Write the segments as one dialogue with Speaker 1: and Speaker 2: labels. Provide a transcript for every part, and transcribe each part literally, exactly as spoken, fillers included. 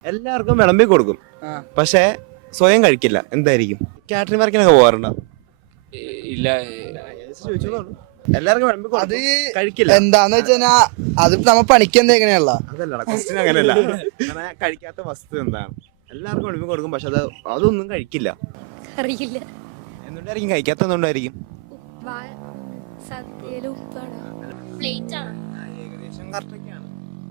Speaker 1: എല്ലാവർക്കും വിളമ്പി കൊടുക്കും, പക്ഷെ സ്വയം കഴിക്കില്ല. എന്തായിരിക്കും? കാറ്ററിംഗ് വർക്കിനൊക്കെ പോകാറുണ്ടോ?
Speaker 2: ഇല്ല.
Speaker 1: എല്ലാവർക്കും വിളമ്പി
Speaker 3: അത്
Speaker 1: കൊടുക്കും, കഴിക്കില്ല.
Speaker 3: എന്താന്ന് വെച്ചാ അത് നമ്മ പണിക്കുന്ന എങ്ങനെയുള്ള
Speaker 1: അതല്ല ക്വസ്റ്റ്യൻ, അങ്ങനെയല്ല. കഴിക്കാത്ത വസ്തു എന്താണ്? എല്ലാവർക്കും വിളമ്പി കൊടുക്കും, പക്ഷെ അത് അതൊന്നും കഴിക്കില്ല.
Speaker 4: അറിയില്ല.
Speaker 1: എന്തുകൊണ്ടായിരിക്കും കഴിക്കാത്ത? എന്തുകൊണ്ടായിരിക്കും? ഏകദേശം correct ഒക്കെയാണ്.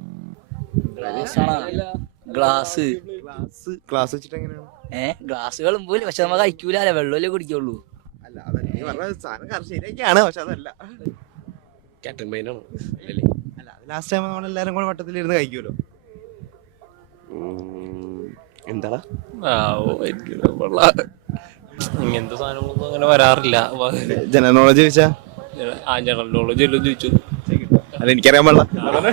Speaker 5: ഗ്ലാസ്
Speaker 1: ഗ്ലാസ് ഗ്ലാസ് വെച്ചിട്ട് എങ്ങനെയാണ്?
Speaker 5: ഏഹ് ഗ്ലാസ് വിളമ്പൂല, പക്ഷെ നമ്മ കഴിക്കൂല, വെള്ളമല്ലേ കുടിക്കുള്ളൂ.
Speaker 1: അല്ല, അതല്ല നീ പറഞ്ഞ സാധനം correct ശരിയൊക്കെയാണ്, പക്ഷെ അതല്ല.
Speaker 2: കാറ്ററിംഗ് മൈനാണ്
Speaker 1: അല്ല, അത് ലാസ്റ്റ് ടൈം നമ്മളെല്ലാരും കൂടെ വട്ടത്തിലിരുന്ന് കഴിക്കുമല്ലോ.
Speaker 2: എന്താടാ? ഇങ്ങനത്തെ സാധനങ്ങളൊന്നും അങ്ങനെ വരാറില്ല.
Speaker 1: ജനറൽ നോളജ് ചോദിച്ചാ
Speaker 2: ആ ജനറൽ നോളജ് എല്ലാം ചോദിച്ചു.
Speaker 1: അത് എനിക്കറിയാൻ പാടില്ല.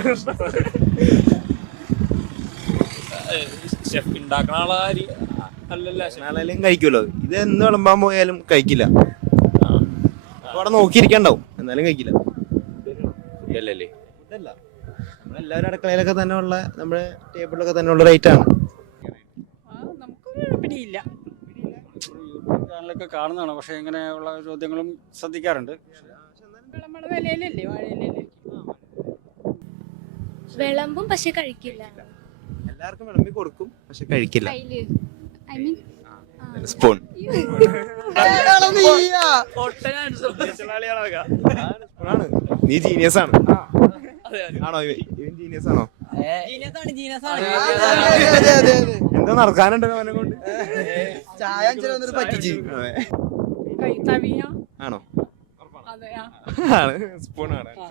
Speaker 2: ഷെഫ് ഉണ്ടാക്കണ ആളാരി അല്ലല്ല.
Speaker 1: ആളെല്ലാം കഴിക്കുമല്ലോ. ഇത് എന്ന് വിളമ്പാൻ പോയാലും കഴിക്കില്ല. അപ്പൊ അവിടെ നോക്കിയിരിക്കണ്ടാവും, എന്നാലും കഴിക്കില്ല.
Speaker 2: അല്ലല്ലേ?
Speaker 1: ഇതല്ല, നമ്മളെല്ലാവരും അടുക്കളയിലൊക്കെ തന്നെ ഉള്ള, നമ്മുടെ ടേബിളിലൊക്കെ തന്നെ ഉള്ള റേറ്റ് ആണ്.
Speaker 6: പിടിയില്ല. ചാനലൊക്കെ കാണുന്നതാണ്, പക്ഷെ ഇങ്ങനെയുള്ള ചോദ്യങ്ങളും ശ്രദ്ധിക്കാറുണ്ട്. വിലയിലല്ലേ, വാഴയിലല്ലേ?
Speaker 4: വിളമ്പും പക്ഷെ കഴിക്കില്ല.
Speaker 1: എല്ലാവർക്കും വിളമ്പി കൊടുക്കും, പക്ഷെ കഴിക്കില്ല.
Speaker 4: I mean
Speaker 1: spoon. നീ ജീനിയസ് ആണ്. ആണോ? ഇവൻ ജീനിയസ് ആണോ? എന്താ നടക്കാനുണ്ട് അവനെ കൊണ്ട്?
Speaker 3: ചായ പറ്റിച്ചു.
Speaker 1: ആണോ? സ്പൂൺ ആണ്.